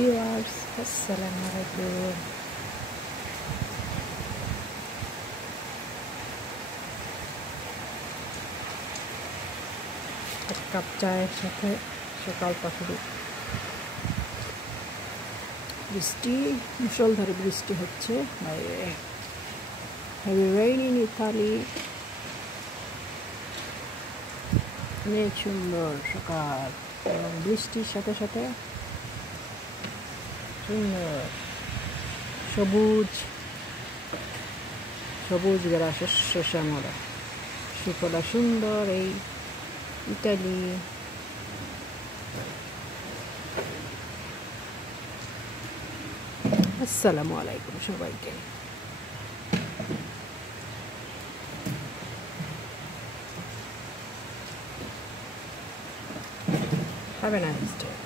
Viewers, আসসালামু আলাইকুম। এক কাপ চায়ের সাথে সকাল পাখির বৃষ্টি, মুষলধারে বৃষ্টি হচ্ছে বাইরে। Heavy rain in Italy. অনেক সুন্দর সকাল এবং বৃষ্টির সাথে সাথে সুন্দর সবুজ সবুজ ঘেরা শস্য শ্যামলা সুফলা সুন্দর এই ইতালি। আসসালামু আলাইকুম সবাইকে। Have a nice day.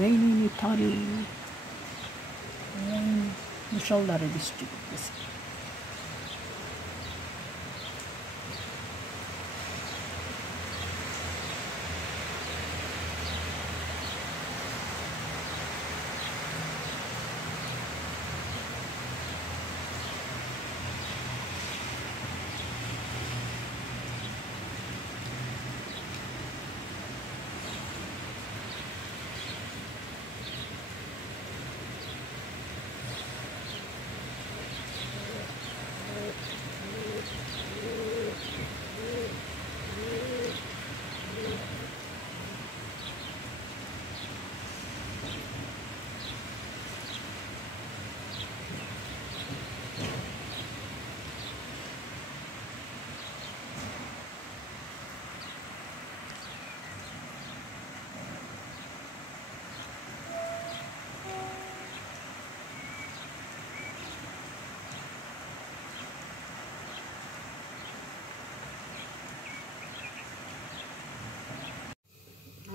Rain in Italy. মুষলধারে বৃষ্টি পড়তেছে।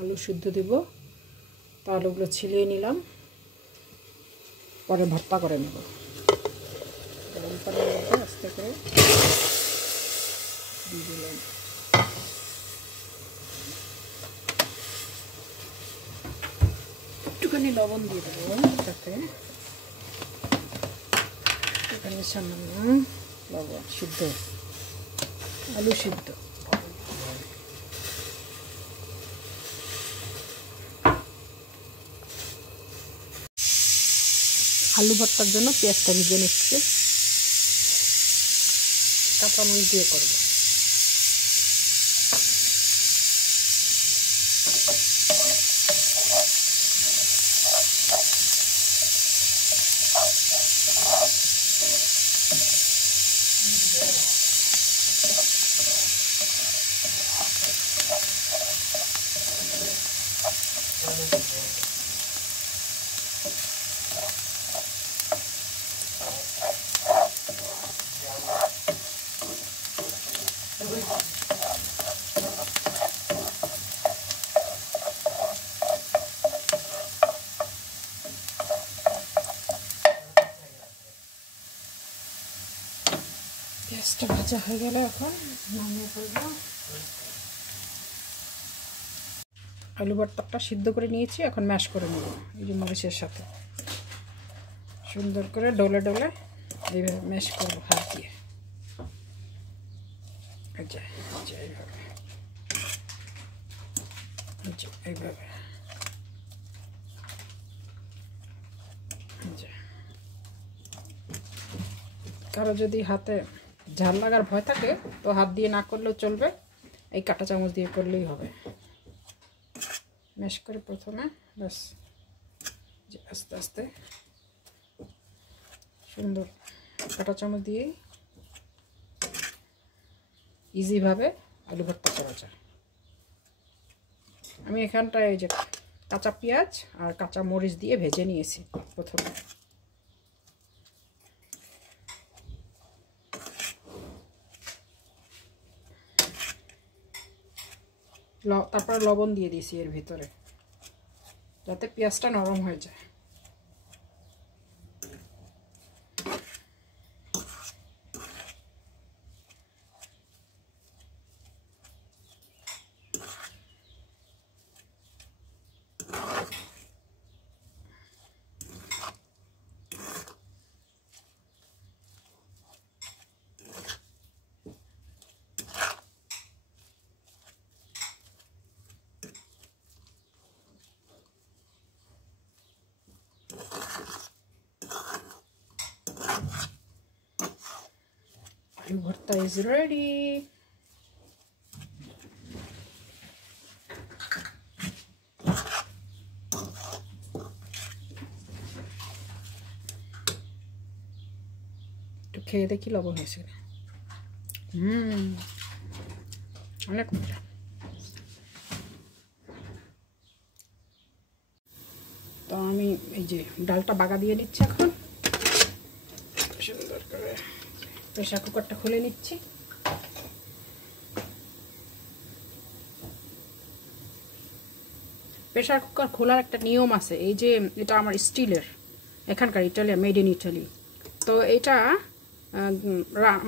আলু সিদ্ধ দিব, তো আলুগুলো ছিলিয়ে নিলাম, পরে ভর্তা করে নেব। গরম পানির মধ্যে আস্তে করে দিয়ে দিলাম। একটুখানি লবণ দিয়ে দেবো, যাতে এখানে সামান্য লবণ, সিদ্ধ আলু সিদ্ধ। আলু ভর্তার জন্য পেঁয়াজটা ভেজে নিচ্ছে, কাঁচামরিচ দিয়ে করবো। ভাজা হয়ে গেল, এখন নামিয়ে ফেলবো। আলু ভর্তাটা সিদ্ধ করে নিয়েছি, এখন ম্যাশ করে নেব এই যে মরিচের সাথে। সুন্দর করে ডলে ডলে এইভাবে ম্যাশ করবো হাত দিয়ে। এইভাবে এইভাবে কারো যদি হাতে ঝাল লাগার ভয় থাকে তো হাত দিয়ে না করলেও চলবে, এই কাঁটা চামচ দিয়ে করলেই হবে। ম্যাশ করে প্রথমে ব্যাস আস্তে আস্তে সুন্দর কাঁটা চামচ দিয়ে ইজিভাবে আলু ভর্তা করা যায়। আমি এখানটায় এই যে কাঁচা পেঁয়াজ আর কাঁচা মরিচ দিয়ে ভেজে নিয়েছি প্রথমে। তারপর লবণ দিয়ে দিয়েছি এর ভিতরে, যাতে পেঁয়াজটা নরম হয়ে যায়। Alu bharta is ready. একটু খেয়ে দেখি লবণ হয়েছে। অনেক মজা। তো আমি এই যে ডালটা বাগা দিয়ে নিচ্ছি এখন সুন্দর করে। প্রেসার কুকারটা খুলে নিচ্ছি। প্রেসার কুকার খোলার একটা নিয়ম আছে, এই যে এটা আমার স্টিলের, এখানকার ইটালিয়া, মেড ইন ইটালি। তো এটা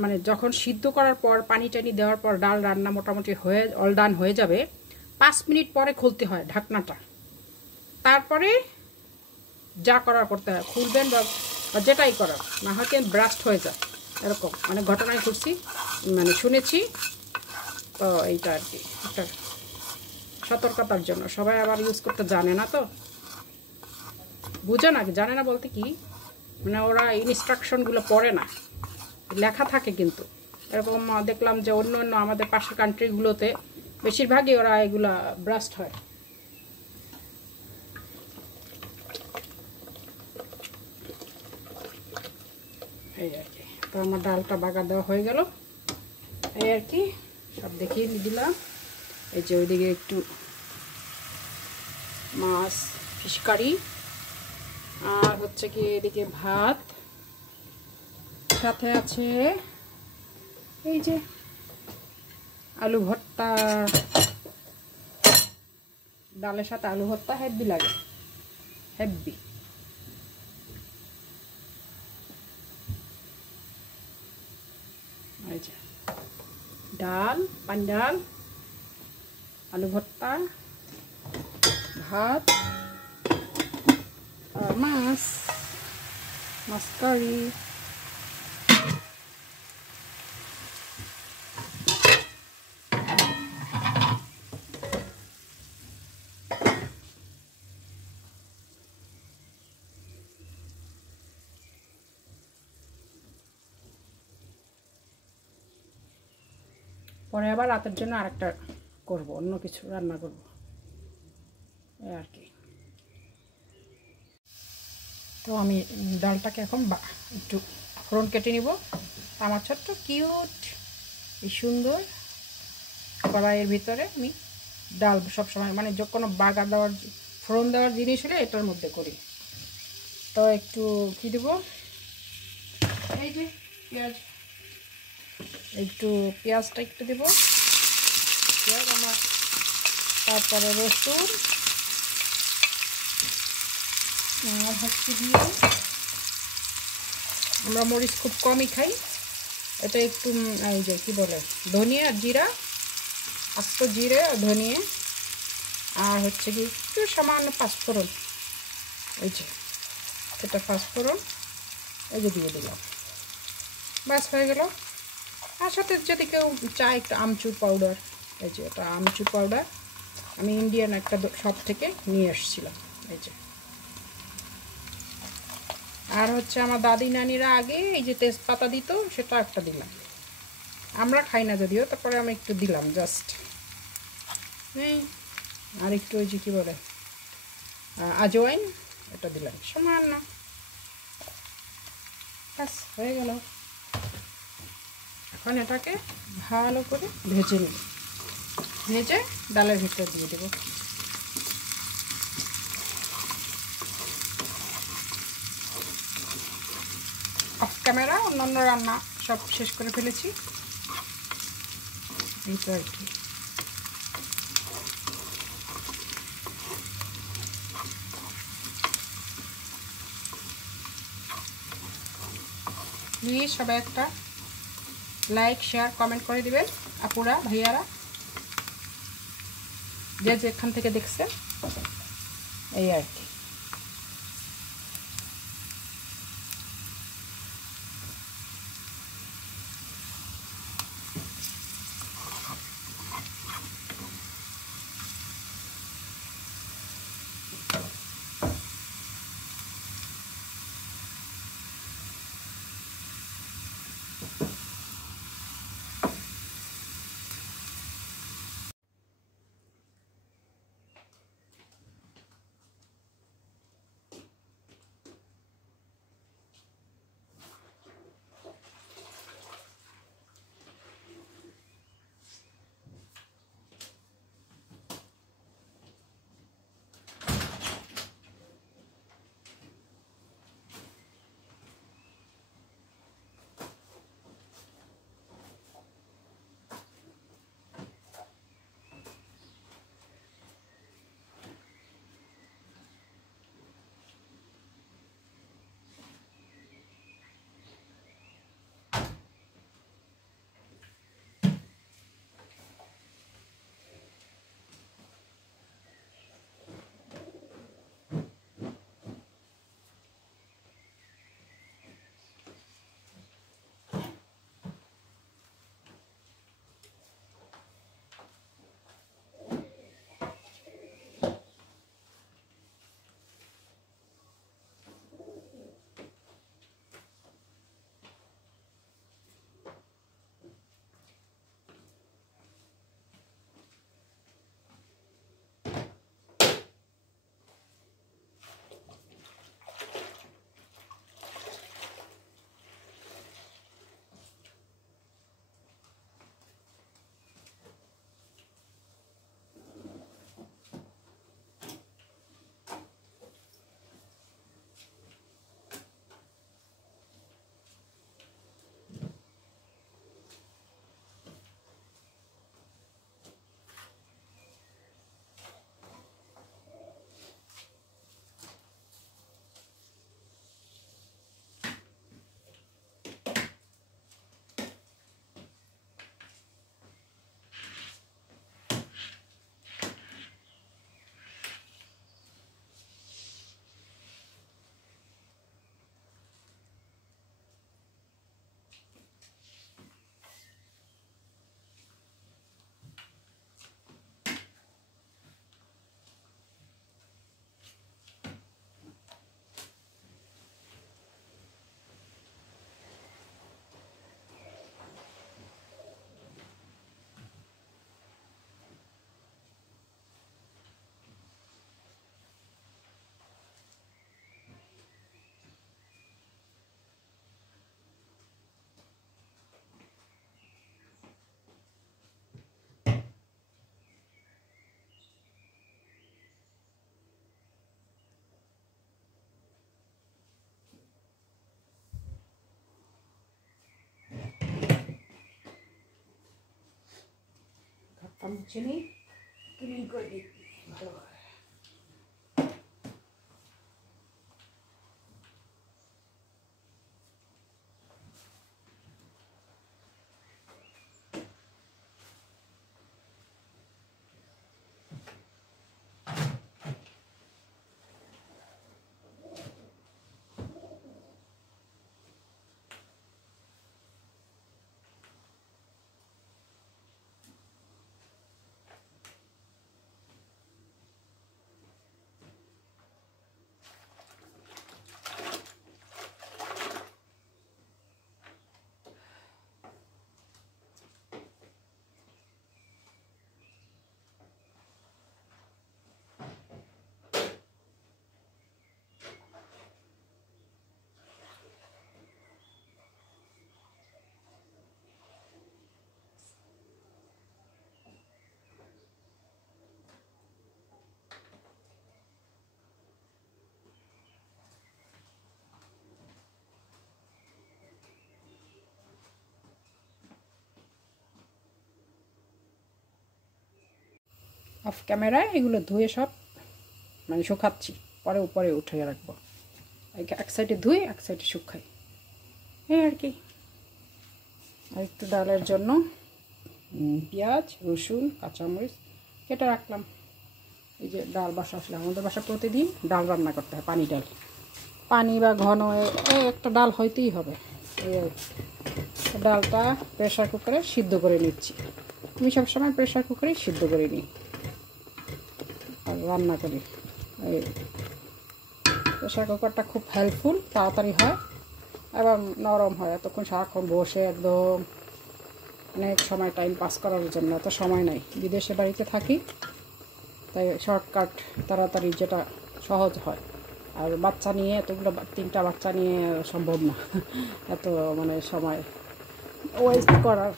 মানে যখন সিদ্ধ করার পর পানি টানি দেওয়ার পর ডাল রান্না মোটামুটি হয়ে অল ডান হয়ে যাবে, 5 মিনিট পরে খুলতে হয় ঢাকনাটা। তারপরে যা করার করতে হয়, খুলবেন বা যেটাই করার, না হয় কেন ব্রাস্ট হয়ে যায় এরকম মানে ঘটনায় ঘটছি, মানে শুনেছি। তো এইটা আর কি একটা সতর্কতার জন্য, সবাই আবার ইউজ করতে জানে না, তো বুঝে না, জানে না বলতে কি মানে ওরা ইনস্ট্রাকশনগুলো পড়ে না, লেখা থাকে কিন্তু এরকম দেখলাম যে অন্য অন্য আমাদের পাশের কান্ট্রিগুলোতে বেশিরভাগই ওরা এগুলা ব্রাস্ট হয়। এই আর কি। তো আমার ডালটা বাগা দেওয়া হয়ে গেল, এই আর কি সব দেখিয়ে দিলাম। এই যে ওইদিকে একটু মাছ ফিশ কারি, আর হচ্ছে কি এদিকে ভাত, সাথে আছে এই যে আলু ভর্তা। ডালের সাথে আলু ভর্তা হেব্বি লাগে, হেব্বি। এই যে ডাল, পানি ডাল, আলু ভর্তা, ভাত আর মাছ কারি। পরে আবার রাতের জন্য আরেকটা করব, অন্য কিছু রান্না করব এই আর কি। তো আমি ডালটাকে এখন একটু ফোড়ন কেটে নিব। আমার ছোট্ট কিউট এই সুন্দর কড়াইয়ের ভিতরে আমি ডাল সবসময় মানে যে কোনো বাগা দেওয়ার ফোড়ন দেওয়ার জিনিস হলে এটার মধ্যে করি। তো একটু কী দেবো, এই যে পেঁয়াজ, একটু পেঁয়াজটা একটু দেবো, পেঁয়াজ আমার, তারপরে রসুন, আর হচ্ছে দিয়ে আমরা মরিচ খুব কমই খাই, এটা একটু এই যে কী বলে ধনিয়া আর জিরা, আস্ত জিরে ধনিয়া, আর হচ্ছে কি একটু সামান্য পাঁচফোড়ন, এই যে এটা পাঁচফোড়ন এই যে দিয়ে দিলাম, ব্যাস হয়ে গেল। আর সাথে যদি কেউ চায় একটু আমচুর পাউডার, এই যে এটা আমচুর পাউডার আমি ইন্ডিয়ান একটা শপ থেকে নিয়ে এসেছিলাম, এই যে। আর হচ্ছে আমার দাদি নানিরা আগে এই যে তেজপাতা দিত, সেটা একটা দিলাম, আমরা খাই না যদিও, তারপরে আমি একটু দিলাম জাস্ট। হ্যাঁ, আর একটু ওই যে কী বলে আজওয়াইন, এটা দিলাম সামান্য, ব্যাস হয়ে গেল। এখন এটাকে ভালো করে ভেজে নিব, ভেজে ডালের ভিতরে দিয়ে দেব। অফ ক্যামেরা অন্যান্য রান্না সব শেষ করে ফেলেছি, এই তো আর কি। প্লিজ সবাই একটা লাইক শেয়ার কমেন্ট করে দিবেন, আপুরা ভাইয়ারা যে যেখান থেকে দেখছেন, এই আর কি। মুছে নিই, ক্লিন করে দিই ভালো করে। অফ ক্যামেরায় এগুলো ধুয়ে সব মানে শুকাচ্ছি, পরে উপরে উঠে রাখবো। এক সাইডে ধুয়ে এক সাইডে শুকাই, এই আর কি। আর একটু ডালের জন্য পেঁয়াজ, রসুন, কাঁচামরিচ কেটে রাখলাম। এই যে ডাল বসালাম। আমাদের বাসা প্রতিদিন ডাল রান্না করতে হয়, পানি ডাল। পানি বা ঘন একটা ডাল হইতেই হবে। ডালটা প্রেশার কুকারে সিদ্ধ করে নিচ্ছি। আমি সবসময় প্রেশার কুকারেই সিদ্ধ করে নিই আর রান্না করি। এই প্রেশার কুকারটা খুব হেল্পফুল, তাড়াতাড়ি হয় এবং নরম হয়। এতক্ষণ সারাক্ষণ বসে একদম অনেক সময় টাইম পাস করার জন্য এত সময় নাই, বিদেশে বাড়িতে থাকি, তাই শর্টকাট তাড়াতাড়ি যেটা সহজ হয়। আর বাচ্চা নিয়ে এতগুলো 3টা বাচ্চা নিয়ে সম্ভব না এত মানে সময় ওয়েস্ট করার,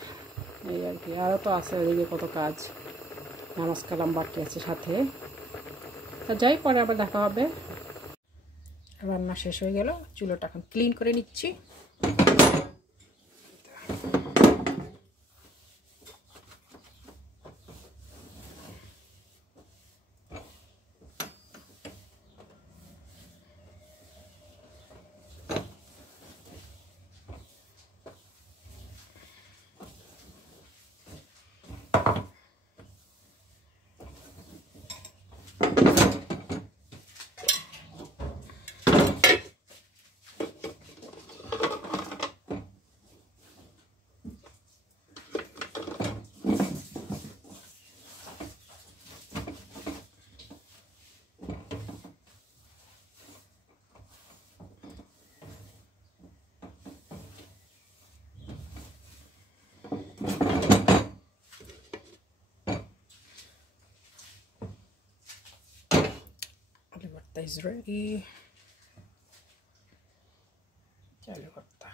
এই আর কি। আরও তো আছে এদিকে কত কাজ, নামাজ কালাম বাকি আছে সাথে। তা যাই, পরে আবার দেখা হবে। রান্না শেষ হয়ে গেল, চুলোটা এখন ক্লিন করে নিচ্ছি। আলু ভর্তা ইজ রেডি। আলু ভর্তা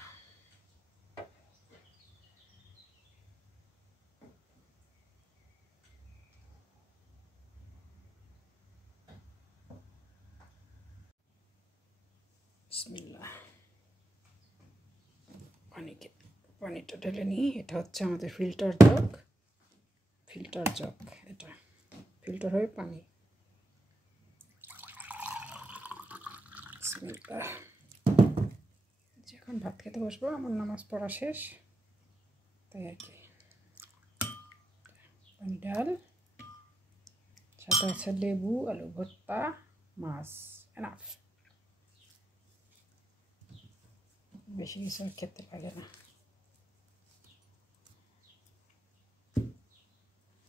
বিসমিল্লাহ। পানিটা ঢেলে নিই। এটা হচ্ছে আমাদের ফিল্টার জগ, এটা ফিল্টার হয়ে পানি। বিসমিল্লাহ। এখন ভাত খেতে বসবো, আমার নামাজ পড়া শেষ, তাই আর কি। পানি ডাল, সাথে আছে লেবু, আলু ভর্তা, মাছ, এনাফ। বেশি কিছু খেতে লাগে না,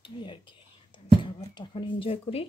এই আর কি। খাবারটা এখন এনজয় করি।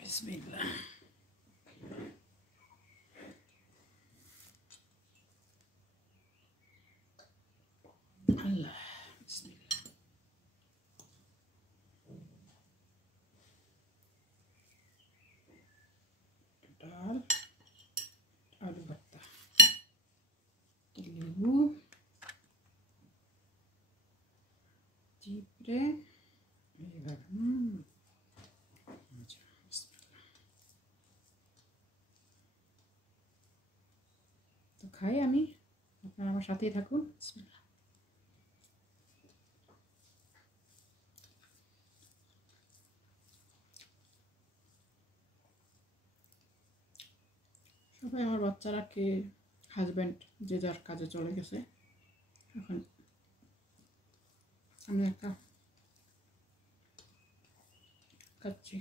বিসমিল্লাহ। আল্লাহ, বিসমিল্লাহ। ডাল, আলু ভর্তা, লেবু, চিপড়ে, এইভাবে। তো খাই আমি, আপনারা আমার সাথেই থাকুন। বিসমিল্লাহ। সবাই আমার বাচ্চারা কে হাজব্যান্ড যে যার কাজে চলে গেছে, এখন আমি একা খাচ্ছি।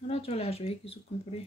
ওরা চলে আসবে কিছুক্ষণ পরে।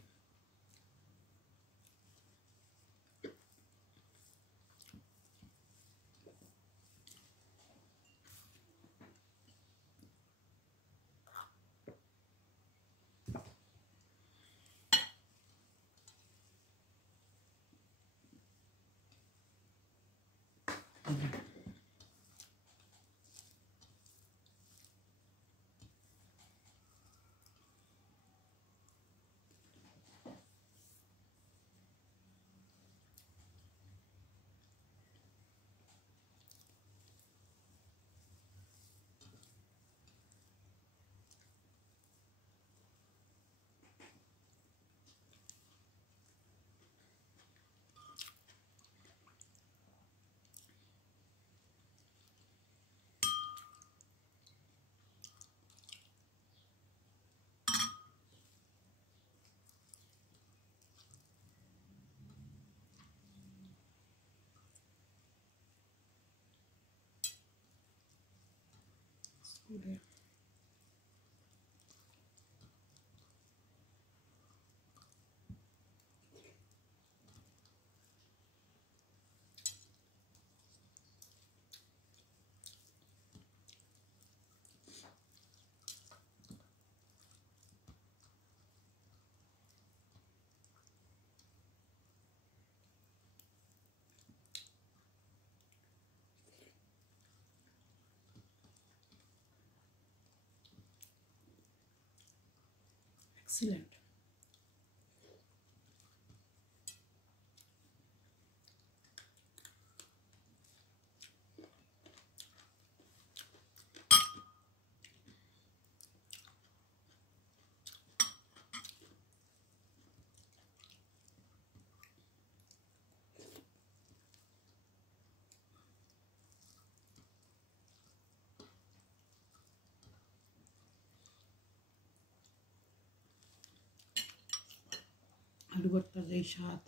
Excellent. আলু ভর্তার যেই স্বাদ,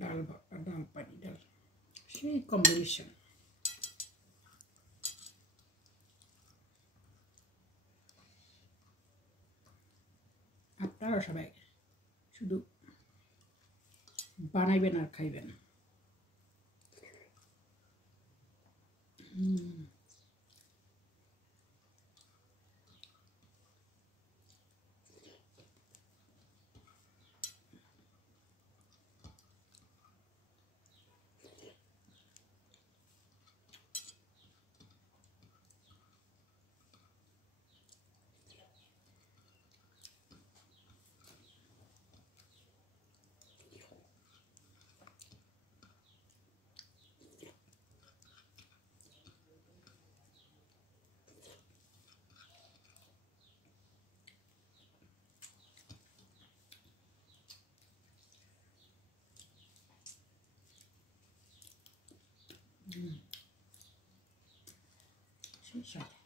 ডাল ভর্তা, ডাল পানি ডাল, সেই কম্বিনেশন। আপনারা সবাই শুধু বানাইবেন আর খাইবেন। সেই সাথে